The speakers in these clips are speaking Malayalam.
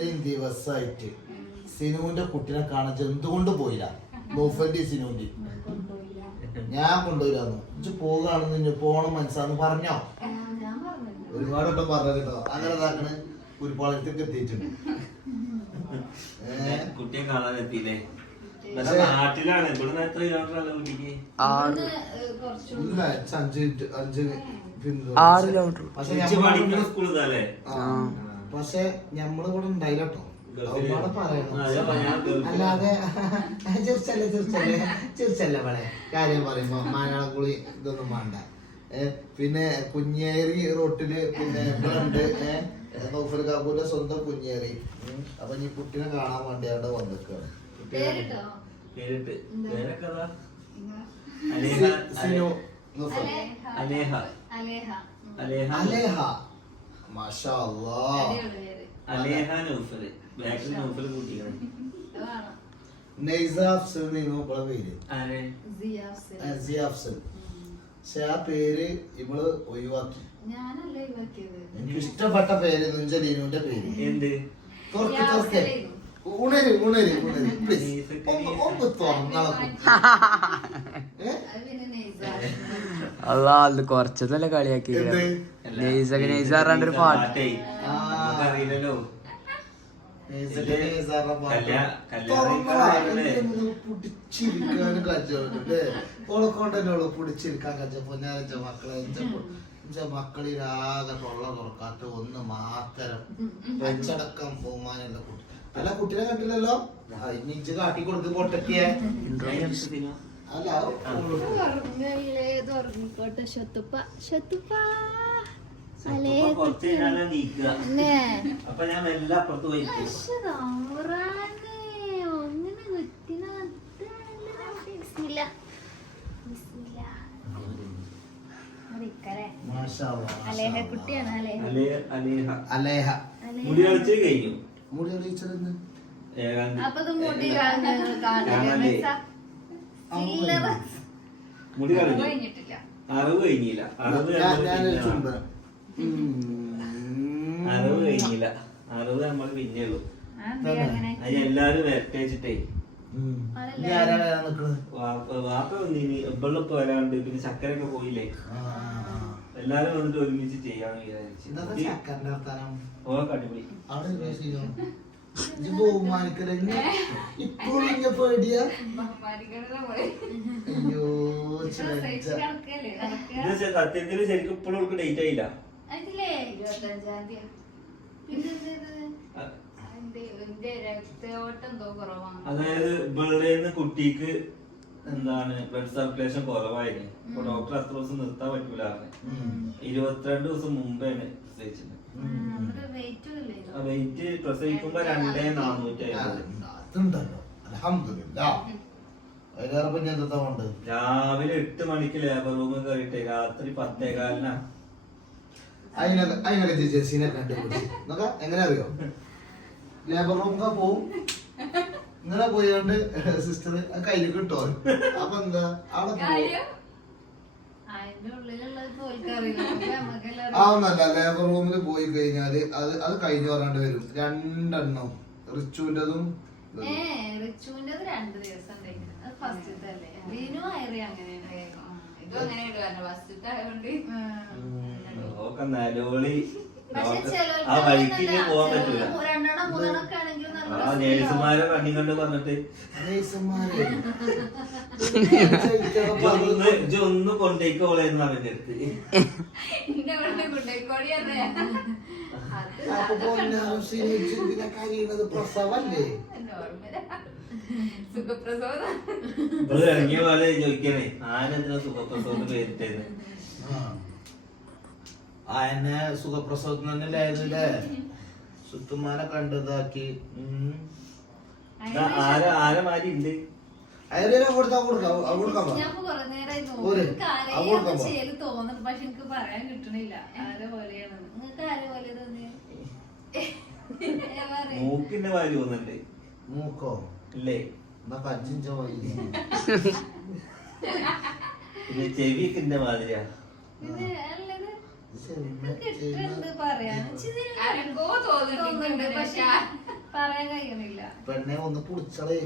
ഇത്രയും ദിവസമായിട്ട് സിനുവിന്റെ കുട്ടിനെ കാണാൻ എന്തുകൊണ്ട് പോയില്ല? നോഫന്റെ സിനുവിന്റെ. ഞാൻ കൊണ്ടുവരാന്ന്. പോകാണെന്ന് ഇഞ്ഞ് പോണം മനസ്സാന്ന് പറഞ്ഞോ? ആ, ഞാൻ പറഞ്ഞില്ല. ഒരുപാട് വട്ടം പറഞ്ഞു കേട്ടോ അങ്ങനെ ഒരു കുരുപ്പാളത്തേക്ക് എത്തിയിട്ടുണ്ട്? കുട്ടിയെ കാണാൻ എത്തിയില്ലേ? നാട്ടിലാണ്. ഇവിടെ എത്ര കിലോമീറ്റർ അല്ല കുട്ടിക്ക്? ഇല്ല ഇച്ച് അഞ്ച് അഞ്ച് ആറ് കിലോമീറ്റർ പക്ഷെ ഞാൻ പഠിക്കുന്ന സ്കൂൾ ഇതല്ലേ? ആ. പക്ഷെ ഞമ്മൾ ഇവിടെ ഉണ്ടായില്ല കേട്ടോ. അല്ലാതെ ചിരിച്ചല്ലേ ചിരിച്ചല്ലേ? ചിരിച്ചല്ലേ ഇവിടെ കാര്യം പറയുമ്പോ മലയാളക്കുളി ഇതൊന്നും വേണ്ട. പിന്നെ കുഞ്ഞേരി റോട്ടിൽ പിന്നെ ഉണ്ട് ഏഹ് നൗഫൽ കാബൂന്റെ സ്വന്തം കുഞ്ഞേരി. അപ്പൊ ഈ കുട്ടിനെ കാണാൻ വേണ്ടി അവിടെ വന്നിക്കാണ് സിനു അലേഹ. അലേഹ. അലേഹ. മാഷാ പേര്. അലേഹ ബാക്കിൽ. പക്ഷെ ആ ഇവൾ ഒഴിവാക്കി. എനിക്ക് ഇഷ്ടപ്പെട്ട പേര് നുഞ്ചലീനുവിന്റെ പേര്. എന്ത്? തുറക്ക് തുറക്ക്. ഉണര് ഉണര് ഉണര്. ഒന്ന്. അല്ലാ അത് കുറച്ചതല്ലേ കളിയാക്കി പറഞ്ഞൊരു പാട്ട്. അറിയില്ലല്ലോ. പിടിച്ചിരിക്കാനും കച്ചവടല്ലേ ഓളെ കൊണ്ടല്ലേ ഓൾ പിടിച്ചിരിക്കാൻ കച്ച പൊന്നാരച്ച മക്കളെ എന്റെ എന്റെ മക്കളിലാകെ തൊള്ള തുറക്കാത്ത ഒന്ന് മാത്രം അച്ചടക്കം ബഹുമാനല്ല കുട്ടി. അല്ല കുട്ടിനെ കണ്ടില്ലല്ലോ? ഇനി ഇജ്ജ് കാട്ടി കൊടുക്ക് പൊട്ടക്കിയെ. അല്ല ഉറങ്ങിക്കോട്ടെ ഷത്തുപ്പ ഷത്തുപ്പ കുറച്ച് കഴിഞ്ഞാലാ നീക്കുക. അല്ലേ? അപ്പൊ ഞാൻ അപ്പുറത്ത്. മുടി കളിച്ച് കഴിഞ്ഞു. മുടി കളഞ്ഞു അറിവ് കഴിഞ്ഞില്ല. അറിവ് അറിവ് കഴിഞ്ഞില്ല. അറിവ് നമ്മൾ പിന്നെയുള്ളൂ? അത് എല്ലാരും വരട്ടെ ഇനി ആരാ വരാൻ വാപ്പ വാപ്പ വന്നിനി. എപ്പോഴൊക്കെ വരാണ്ട് പിന്നെ ചക്കരൊക്കെ പോയില്ലേ. എല്ലാരും വന്നിട്ട് ഒരുമിച്ച് ചെയ്യാന്ന് വിചാരിച്ചു. ചക്കന്റെ വർത്താനം? ഓ കടിപൊളി അവിടെ ഇരുന്ന് ചെയ്യോ? ഇജ്ജ് ബഹുമാനിക്കൽ. ഇന്നെ ഇപ്പോഴും ഇന്നെ പേടിയാ ബഹുമാനിക്കണത് നമ്മൾ. അയ്യോ പ്രസവിച്ച് ചെലച്ച. കിടക്കല്ലേ, നടക്കുക. ഇത് ശ- സത്യത്തിൽ ശരിക്കും ഇപ്പോഴും ഡേറ്റ് ആയില്ല. അതില്ലേ? ഇരുപത്തഞ്ചാം തീയതി. അതായത് ഇവളുടെ കുട്ടിക്ക് എന്താണ് ബ്ലഡ് സർക്കുലേഷൻ കുറവായിരുന്നു അപ്പൊ ഡോക്ടർ അത്ര ദിവസം നിർത്താൻ പറ്റൂല. ഇരുപത്തിരണ്ട് ദിവസം മുമ്പാണ് പ്രസവിച്ചത്. വെയിറ്റും പ്രസവിക്കുമ്പോ രണ്ടേ നാനൂറ്റി രാവിലെ എട്ട് മണിക്ക് ലേബർ റൂമിൽ കയറിയിട്ട് രാത്രി പത്തേകാലിനാ. അതിനൊക്കെ അതിനൊക്കെ ജെസ്സിനെ കണ്ടുപിടിച്ച് നോക്ക എങ്ങനെ അറിയോ? ലേബർ റൂമൊക്കെ പോവും. ഇങ്ങനെ പോയാണ്ട് സിസ്റ്റർ കയ്യിൽ കിട്ടോ. അപ്പൊ എന്താ? അവിടെ ആ ഒന്നല്ല ലേബർ റൂമിൽ പോയി കഴിഞ്ഞാൽ അത് അത് കഴിഞ്ഞു പറഞ്ഞാണ്ട് വരും. രണ്ടെണ്ണം. റിച്ചുവിന്റെതും ഏ റിച്ചുവിന്റേത് രണ്ട് ദിവസം ഫസ്റ്റത്തെ അല്ലേ അങ്ങനെയാണ്. ഇതും അങ്ങനെയാണ്. കാരണം ഫസ്റ്റത്തെ ആയതുകൊണ്ട് ഓക്കെ നിലവിളി ആ വഴിക്ക് ഇനി പോവാൻ പറ്റൂല. ആ നേഴ്സുമാരെ കണ്ണി കണ്ട് വന്നിട്ട് നേഴ്സുമാര്. ഇജ്ജ് ഒന്ന് ഇജ്ജ് ഒന്ന് കൊണ്ടേക്കോളെ എന്ന് പറഞ്ഞ അടുത്ത്. എന്റെ അവിടെ കുട്ടിക്കോടി അതെ. അപ്പൊ പൊന്നാരം ശ്രീനിച്ച് ഇതിനെ കരയുന്നത് പ്രസവല്ലേ? നോർമലാ സുഖപ്രസവം ഇറങ്ങിയ പോലെ ചോദിക്കണേ ആരെന്താ സുഖപ്രസവത്തിന് പേരിട്ടേന്ന് ആ എന്നെ സുഖപ്രസവത്തിന് തന്നെ ആയിരുന്നില്ലേ സുത്തുമാനെ കണ്ടതാക്കി. ഉം. ഇതാ ആര ആരമാരി ഉണ്ട് അയറിനെ കൊടുത്താ കൊടുക്കാം അത് കൊടുക്കാൻ പറ. ഞാൻ ഇപ്പൊ കുറേ നേരമായി ഒരു, നോക്കി. അത് കൊടുക്കാൻ പറ. ചെയ്യൽ തോന്നുന്നു പക്ഷെ എനിക്ക് പറയാൻ കിട്ടണില്ല. ആരെ പോലെയാണ്. നിങ്ങൾക്ക് ആരെ പോലെ മൂക്കിന്റെ വാരി തോന്നുന്നുണ്ട്. മൂക്കോ? ഇല്ലേ? എന്നാ കഞ്ചിഞ്ചോ വൈകി പിന്നെ ചെവിക്കിന്റെ മാതിരിയാ. പറയാൻ. കഴിയണില്ല. പെണ്ണെ ഒന്ന് പുടിച്ചളേ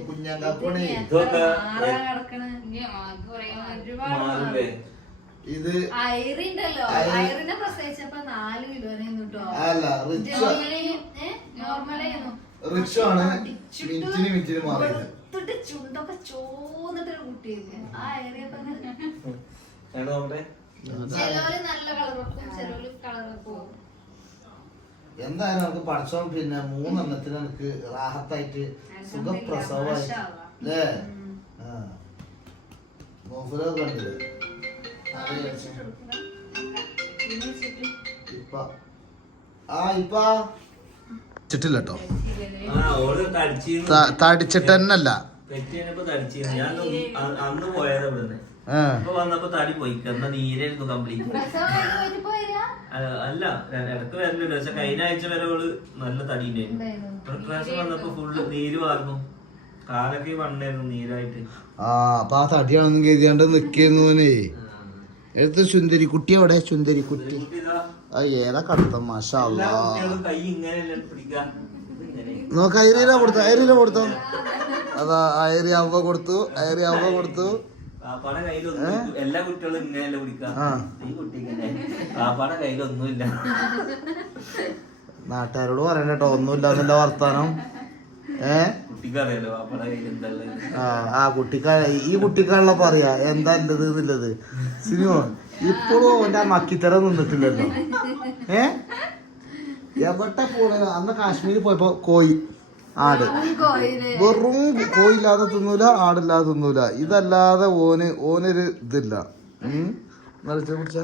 പറയാൻ ഒരുപാട് ഇത് ഐറിണ്ടല്ലോ അയറിനെ ഐറിനെ പ്രസവിച്ചപ്പോ നാല് കിലോനായിരുന്നു കേട്ടോ നോർമലായിരുന്നു. റിച്ച് ആണ്. മിനിറ്റിന് മിനിറ്റിന് മാറിയത്. ചുണ്ടൊക്കെ ചോന്നിട്ടൊരു കുട്ടിയായിരുന്നു ആ ഐറിയപ്പോ എന്തായാലും നമുക്ക് പഠിച്ചോ പിന്നെ മൂന്നെണ്ണത്തിന് എനിക്ക് റാഹത്തായിട്ട് സുഖപ്രസവമായി. മാഷാ അല്ലാ. ഇപ്പ. ആ ഇപ്പ. കേട്ടോ തടിച്ചിട്ട് തന്നെയല്ല തടിച്ചിരുന്നു. ഞാൻ അന്ന് പോയതാ ഇവിടുന്ന്. ഇപ്പൊ വന്നപ്പോ തടി പോയി. എന്നാ നീരായിരുന്നു കംപ്ലീറ്റ്? അല്ല ഇടയ്ക്ക് വരലുണ്ട്. പക്ഷെ കഴിഞ്ഞ ആഴ്ച വരെ അവൾ നല്ല തടി ഉണ്ടായിരുന്നു. വന്നപ്പോ ഫുള്ള് നീര് വാർന്നു. കാലൊക്കെ വണ്ണായിരുന്നു നീരായിട്ട്. ആ അപ്പൊ ആ തടിയാണെന്ന് കരുതിയാണ്ട് നിക്കുന്നേ എടുത്ത് സുന്ദരി കുട്ടി എവിടെ സുന്ദരി കുട്ടി ആ ഏതാ കടത്തം മാഷാ നോക്ക ഐരീന കൊടുത്തു ഐരീന കൊടുത്തു. അതാ അയറി അവ കൊടുത്തു അയറി അവ കൊടുത്തു. പാപ്പാടെ കയ്യിലൊന്നും എല്ലാ കുട്ടികളും ഇങ്ങനെയല്ലേ പിടിക്കുക ആ. ഈ കുട്ടി ഇങ്ങനെ പാപ്പാടെ കയ്യിലൊന്നുമില്ല നാട്ടുകാരോട് പറയണ്ട കേട്ടോ. ഒന്നുമില്ല എന്നുള്ള വർത്താനം? ഏ? ആ ആ കുട്ടിക്കാ ഈ കുട്ടിക്കാണല്ലോ പറയാ എന്താ എന്തത് എന്നുള്ളത്? സിനിമ ഇപ്പോഴും അവന്റെ ആ മക്കിത്തര നിന്നിട്ടില്ലല്ലോ. ഏ? എവിടെ പോണ? അന്ന് കാശ്മീരിൽ പോയപ്പോ കോയി. ആട്. വെറും കോയില്ലാതെ തിന്നൂല ആടില്ലാതെ തിന്നൂല. ഇതല്ലാതെ ഓന് ഓനൊരു ഇതില്ല. നിറച്ച കുറിച്ച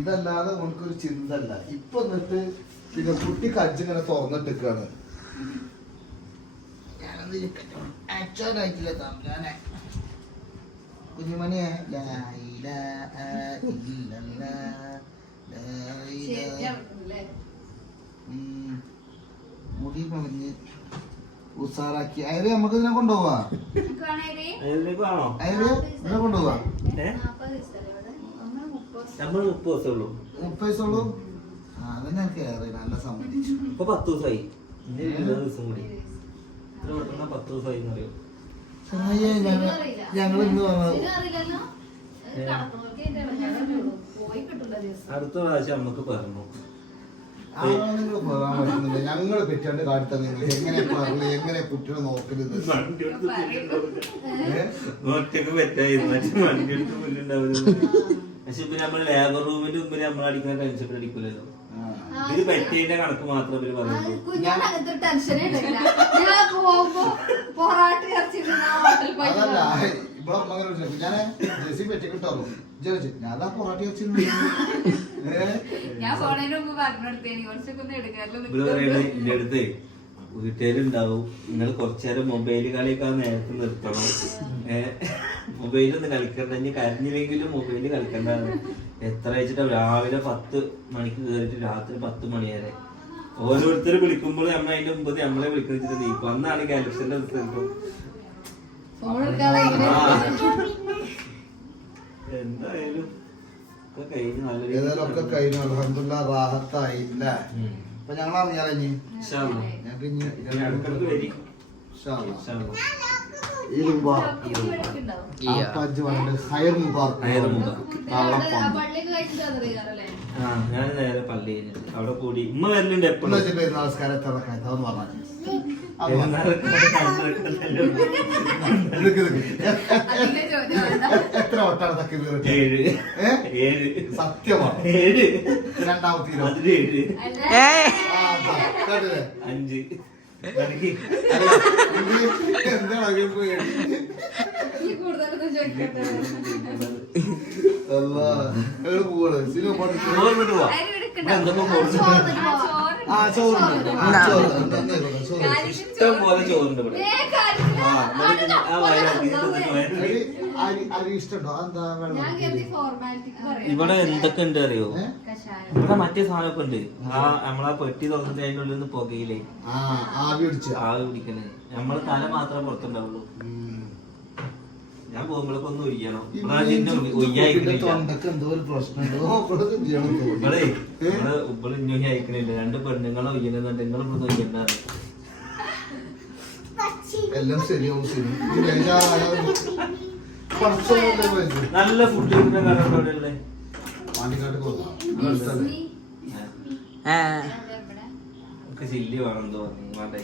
ഇതല്ലാതെ ഓനക്കൊരു ചിന്തല്ല. ഇപ്പൊ എന്നിട്ട് പിന്നെ കുട്ടി തുറന്നിട്ടിക്കാണ് അച്ഛനായിട്ടില്ല തമ്പുരാനെ കുഞ്ഞുമണിയെ ലാ മുടി കളഞ്ഞ് ഉസാറാക്കി. അയൽ നമുക്ക് ഇതിനെ കൊണ്ടുപോവാ അയൽ ഇതിനെ കൊണ്ടുപോവാ. നമ്മൾ മുപ്പത് ദിവസമുള്ളൂ മുപ്പത് ദിവസമേ ഉള്ളൂ മുപ്പത് വയസ്സുള്ളൂ അതന്നെ എനിക്ക് ഏറെ നല്ല സമ്മതിച്ചു. ഇപ്പൊ പത്ത് ദിവസമായി ഇരുപത് ദിവസം കൂടി. ഇത്ര പെട്ടെന്ന് പത്ത് ഞങ്ങൾ ഇന്ന് അടുത്ത പ്രാവശ്യം നമുക്ക് പറഞ്ഞു ഞങ്ങൾ പെറ്റാണ്ട് കാട്ടി നിങ്ങൾ എങ്ങനെ പറഞ്ഞു എങ്ങനെ കുട്ടികളെ നോക്കരുത്? ഒറ്റയ്ക്ക് പറ്റായിരുന്നു. വണ്ടി എടുത്ത് പുല്ലുണ്ടാവില്ല പക്ഷെ ഇപ്പൊ നമ്മൾ ലേബർ റൂമിന്റെ മുമ്പിൽ നമ്മൾ അടിക്കുന്ന ടെൻഷൻ അടിക്കില്ലല്ലോ. ഇത് പറ്റിയതിന്റെ കണക്ക് മാത്രം ഇവർ ആ, ഇവിടെ അങ്ങനെ വിളിച്ചു ഞാൻ ജെസി പറ്റി കിട്ടാറു ചോദിച്ചു ഞാൻ അതാ പൊറാട്ടി വെച്ചിരുന്നു ഞാൻ പോണതിന് മുമ്പ് പറഞ്ഞെടുത്തേനി കുറച്ചൊക്കെ ഒന്ന് എടുക്കാറില്ല എന്റെ വീട്ടുകാരുണ്ടാവും നിങ്ങൾ കുറച്ചേരം മൊബൈൽ കളിയൊക്കെ നേരത്തെ നിർത്തണം. ഏഹ് മൊബൈലൊന്നും കളിക്കണ്ട. ഇനി കരഞ്ഞില്ലെങ്കിലും മൊബൈൽ കളിക്കണ്ടാണ് എത്ര വെച്ചിട്ടാ രാവിലെ പത്ത് മണിക്ക് കയറിയിട്ട് രാത്രി പത്ത് മണി വരെ. ഓരോരുത്തർ വിളിക്കുമ്പോൾ നമ്മൾ അതിന്റെ മുമ്പ് നമ്മളെ വിളിക്കുന്ന നീക്കും അന്നാണ് ഗാലക്സിന്റെ റിസൾട്ടും ഫോൺ എടുക്കാതെ എന്തായാലും ഏതായാലും ഒക്കെ കഴിഞ്ഞു. അലഹമില്ല റാഹത്തായി അല്ലേ ഉം. അപ്പൊ ഞങ്ങൾ അറിഞ്ഞാലോ ഇനി. ഞങ്ങൾക്ക് ഞാൻ നേരെ പള്ളിയിൽ അവിടെ കൂടി. ഇമ്മ വരലുണ്ട് ഒന്ന് എപ്പോഴും പെരുന്നാൾ നമസ്കാരം എത്ര റക്കായത്ത്? പറഞ്ഞു എത്ര വട്ടാണ് തക്കിൽ ഏഴ് ഏ? ഏഴ് സത്യമാണ് ഏഴ് രണ്ടാമത്തെ. കേട്ടില്ലേ? അഞ്ച് എന്താണ് പോവാണ്? സിനിമ പാട്ട് പോവാ. ആ, ചോറ് ആ ചോറുണ്ട്. ആ ചോറ് ഉണ്ട്. എന്താ ഇവിടെ? ചോറ് ഇഷ്ടം പോലെ ചോറുണ്ട് ഇവിടെ ആ പിന്നെ ആ വയനാട് അരി അരി ഇഷ്ടമുണ്ടോ അതെന്താ വെള്ളം ഇവിടെ എന്തൊക്കെ ഉണ്ട് അറിയോ? ഇവിടെ മറ്റേ സാധനമൊക്കെ ഉണ്ട്. ആ നമ്മളാ പെട്ടി തുറന്നിട്ട് അതിന്റെ ഉള്ളിൽ നിന്ന് പുകയില്ലേ? ആ ആവി പിടിച്ച. ആവി പിടിക്കണേ. നമ്മൾ തല മാത്രമേ പുറത്തുണ്ടാവുള്ളൂ. ഞാൻ പോകുമ്പോഴൊക്കെ ഒന്ന് ഒയ്യണം തൊണ്ടക്ക് എന്തോ ഒരു പ്രശ്നമുണ്ട്? അയക്കണില്ല രണ്ട് പെണ്ണുങ്ങളെ ഒയ്യുന്നുണ്ട് നിങ്ങൾ ഇവിടെ ഒയ്യണ്ടാണ് എല്ലാം ശരിയാവും ശരി. നല്ല ഫുഡ് കിട്ടുന്ന പാണ്ടിക്കാട്ട് ചില്ലി വേണം തോന്നുന്നു